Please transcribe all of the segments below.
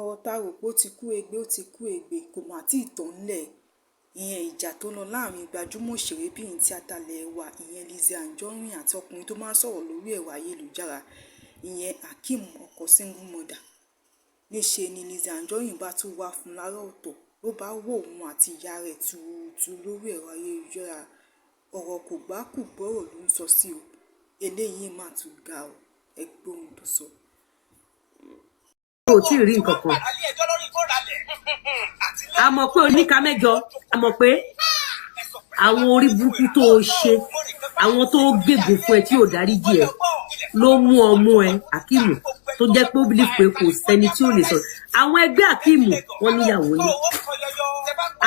ọ̀rọ̀ tá rò pé ó ti kú egbe ó ti kú egbe kò mà tí ì tán ńlẹ̀. Ìyẹn ìjà tó lọ láàrin gbajúmọ̀ òṣèrébìnrin tíátà ilẹ̀ wa ìyẹn Lizzy Anjorin àti ọkùnrin tó máa ń sọ̀rọ̀ lórí ẹ̀rọ ayélujára ìyẹn Hakeem ọkọ single mother. Níṣe ni Lizzy Anjorin bá tún wá fún lára ọ̀tọ̀ ló bá wò òun àti ìyá rẹ̀ tuurutu lórí ẹ̀rọ ayélujára. Ọ̀rọ̀ kò gbá kù gbọ́rọ̀ ló ń sọ sí o. Eléyìí mà tún ga o. Ẹ gbọ́ ohun tó sọ. Ó tí ì rí nǹkan kan. A mọ̀ pé oníka mẹ́jọ, a mọ̀ pé àwọn orí burúkú tó o ṣe, àwọn tó gbègbè fún ẹ tí ò dáríjì ẹ ló mú ọmọ ẹ Hakeem tó jẹ́ pé ó bìlì pé kò sẹ́ni tí ò lè sọ̀rọ̀. Àwọn ẹgbẹ́ Hakeem wọ́n níyàwó ní.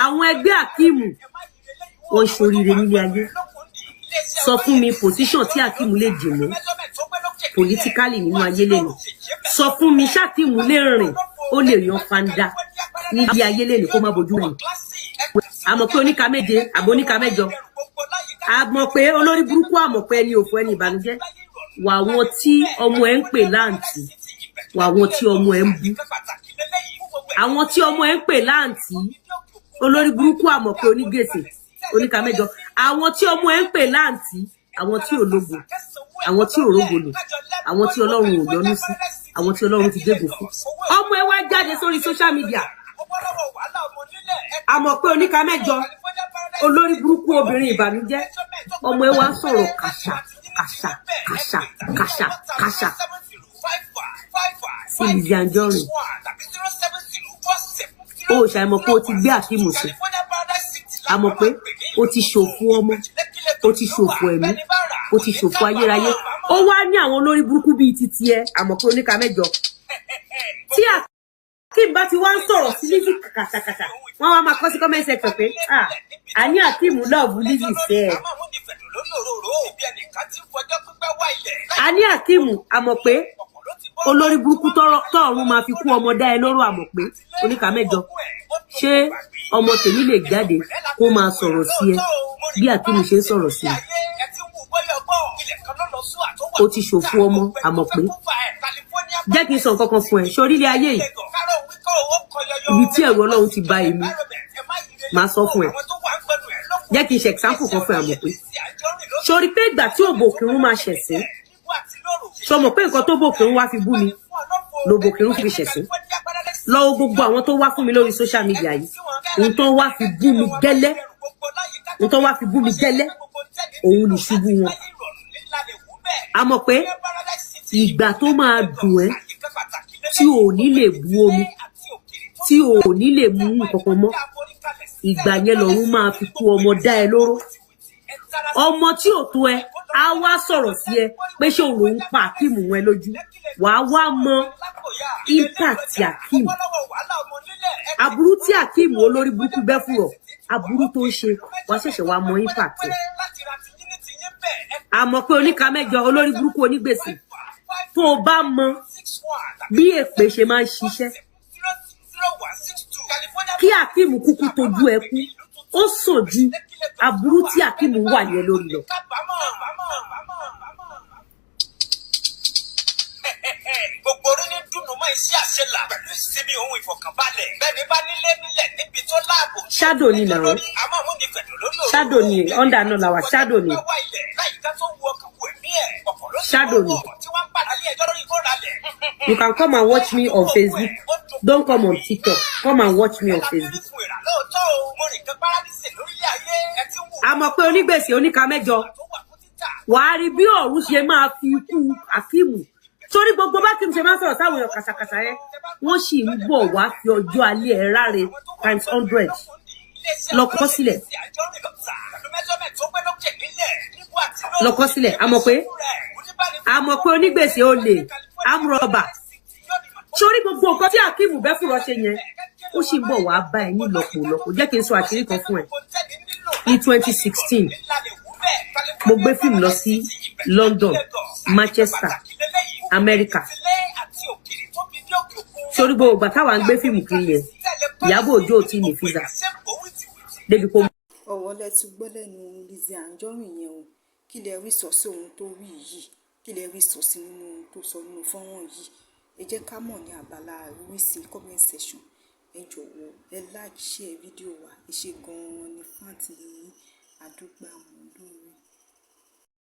Àwọn ẹgbẹ́ Hakeem wọ́n ń ṣoríire nílé ayé. Sọ fún mi position tí Hakeem lè dì mú politically nínú ayé lẹ́nu. Sọ fún mi Hakeem lè rìn ó lè yan fanda níbi ayé lẹ́nu kó má bojú rìn. A mọ̀ pé oníka méje àbò oníka mẹ́jọ. A mọ̀ pé olórí burúkú a mọ̀ pé ẹni òfò ẹni ìbànújẹ́. Wà wọn tí ọmọ ẹ ń pè láǹtì. Wà wọn tí ọmọ ẹ ń bú. Àwọn tí ọmọ ẹ ń pè láǹtì. Olórí burúkú a mọ̀ pé onígbèsè oníka mẹ́jọ. Àwọn tí ọmọ ẹ ń pè láǹtì. Àwọn tí ológo. Àwọn tí òrógolo. Àwọn tí Ọlọ́run ò yọ́nú sí. Àwọn tí Ọlọ́run ti dégò fún. Ọmọ ẹ wá jáde sórí social media. A mọ̀ pé oníka mẹ́jọ olórí burúkú obìnrin ìbànújẹ́ ọmọ ẹ wá sọ̀rọ̀ kàṣà kàṣà kàṣà kàṣà kàṣà sí Lizzy Anjorin. Ó ṣàìmọ̀ pé ó ti gbé Hakeem sí. A mọ̀ pé ó ti ṣòfò ọmọ, ó ti ṣòfò ẹ̀mí, ó ti ṣòfò ayérayé. Ó wá ní àwọn olórí burúkú bíi titi ẹ, a mọ̀ pé oníka mẹ́jọ. Tí Hakeem bá ti wá ń sọ̀rọ̀ sí Lizzy kàkàkàkà, wọ́n wá máa kọ́ sí comment section pé àní Hakeem love Lizzy fẹ́ ẹ̀. Àní Hakeem a mọ̀ pé olórí burúkú tọ́ọ̀run máa fi kú ọmọ dá ẹ lóró, a mọ̀ pé oníka mẹ́jọ. Ṣé ọmọ tèmi lè jáde kó máa sọ̀rọ̀ sí ẹ bí Hakeem ṣe ń sọ̀rọ̀ sí ẹ? Ó ti ṣòfò ọmọ, a mọ̀ pé. Jẹ́ kí n sọ nǹkan kan fún ẹ, sórí ilé ayé yìí ibi tí ẹ̀rù Ọlọ́run ti bá èmi máa sọ fún ẹ. Jẹ́ kí n ṣe example kan fún ẹ, a mọ̀ pé. Sórí pé ìgbà tí Òbòkìrún máa ṣẹ̀sín, sọ mọ̀ pé nǹkan tó Bòkìrún wá fi bú mi ló Bòkìrún fi ṣẹ̀sín. Lọ́wọ́ gbogbo àwọn tó wá fún mi lórí social media yìí, ohun tó wá fi bú mi gẹ́lẹ́, ohun tó wá fi bú mi gẹ́lẹ́, òun ní ṣubú wọn. A mọ̀ pé ìgbà tó máa dùn ẹ́ tí ò ní lè bú omi, tí ò ní lè mú nǹkan kan mọ́, ìgbà yẹn lọ́run máa fi kú ọmọ dá ẹ lóró. Ọmọ tí ò tó ẹ á wá sọ̀rọ̀ sí ẹ pé ṣé òun lòún pa Hakeem wọn lójú. Wàá wá mọ impact Hakeem. Aburú tí Hakeem olórí burúkú bẹ́ fúrọ̀, aburú tó ń ṣe, wàá ṣẹ̀ṣẹ̀ wá mọ impact ẹ̀. A mọ̀ pé oníka mẹ́jọ olórí burúkú onígbèsè tó o bá mọ bí èpè ṣe máa ń ṣiṣẹ́. Kí Hakeem kúkú tójú ẹ kú, ó sàn ju aburú tí Hakeem wà yẹn lórí lọ. Gbogbo orí ní dùnú mọ́ iṣẹ́ àṣelà pẹ̀lú ìsinmi ohun ìfọ̀kànbalẹ̀. Bẹ́ẹ̀ni bá nílé nílẹ̀ níbi tó láàbò. Shadow ni now. Shadow ni under no lawa shadow ni. Shadow ni. You can come and watch me on Facebook. Don't come on TikTok. Come and watch me on Facebook. A mọ̀ pé onígbèsè oníka mẹ́jọ. Wàá rí bí ọ̀run ṣe máa fi ikú Hakeem. Sórí gbogbo bá Hakeem ṣe máa sọ̀rọ̀ sáwọn èèyàn kàṣàkàṣà yẹn, wọ́n sì ń bọ̀ wá fi ọjọ́ alẹ́ ẹ̀ ráre times 100 lọ kọ sílẹ̀. Lọ kọ sílẹ̀. A mọ̀ pé onígbèsè olè amúrọ̀bà. Sórí gbogbo nǹkan tí Hakeem bẹ́ fúnra ṣe yẹn, ó sì ń bọ̀ wá bá ẹ ní lọ́pọ̀lọpọ̀. Jẹ́ kí n sọ àṣírí kan fún ẹ. Ní 2016, mo gbé fíìmù lọ sí London, Manchester, America. Sórí gbogbo ìgbà táwa ń gbé fíìmù kiri yẹn, Ìyábọ̀ Òjó ò tí ní fíìsà. Débi kó. Ọ̀rọ̀ lẹ tún gbọ́ lẹ́nu Lizzy Anjorin yẹn o. Kí lẹ rí sọ sí ohun tó wí yìí? Kí lẹ rí sọ sí nínú ohun tó sọ nínú fọ́nrán yìí? ẹ jẹ́ ká mọ̀ ní abala àríwí sí comment section. Ẹ jọ̀wọ́ ẹ like share fídíò wa, ẹ ṣé gan-an ní fún àtìlẹ́yìn, àdúpẹ́.